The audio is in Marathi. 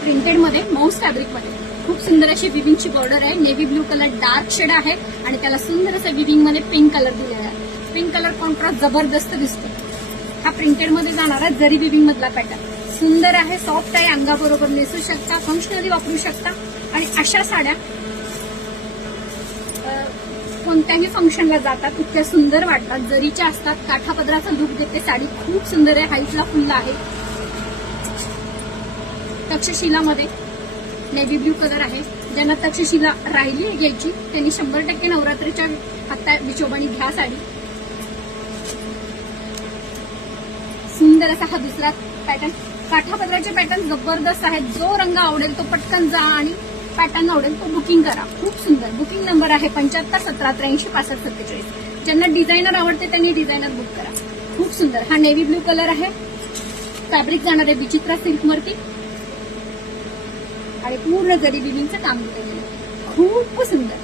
प्रिंटेड मध्ये माऊस फॅब्रिक मध्ये खूप सुंदर अशी विविंगची बॉर्डर आहे. Navy blue colour dark shade आहे आणि त्याला सुंदर असं विविंग मध्ये पिंक कलर दिलेला आहे. पिंक कलर कॉन्ट्रास्ट जबरदस्त दिसतो. हा प्रिंटेड मध्ये जाणारा जरी विविंग मधला पॅटर्न सुंदर आहे, सॉफ्ट आहे, अंगाबरोबर नेसू शकता, फंक्शनली वापरू शकता. आणि अशा साड्या कोणत्याही फंक्शनला जातात, इतक्या सुंदर वाटतात. जरीच्या असतात, काठापदराचा लुक देते साडी. खूप सुंदर आहे, हाईटला फुल आहे. तक्षशिलामध्ये नेव्ही ब्ल्यू कलर आहे. ज्यांना तक्षशिला राहिली घ्यायची त्यांनी 100% नवरात्रीच्या आता विशोबाने घ्या साडी. सुंदर असा हा दुसरा पॅटर्न. काठापदराचे पॅटर्न जबरदस्त आहेत. जो रंग आवडेल तो पटकन जा आणि पॅटर्न आवडेल तो बुकिंग करा. खूप सुंदर. बुकिंग नंबर आहे 7517836547. ज्यांना डिझायनर आवडते त्यांनी डिझायनर बुक करा. खूप सुंदर. हा नेव्ही ब्ल्यू कलर आहे. फॅब्रिक जाणार आहे विचित्रा सिल्कवरती आणि पूर्ण जरी विविंगचं काम केलेलं आहे. खूप सुंदर.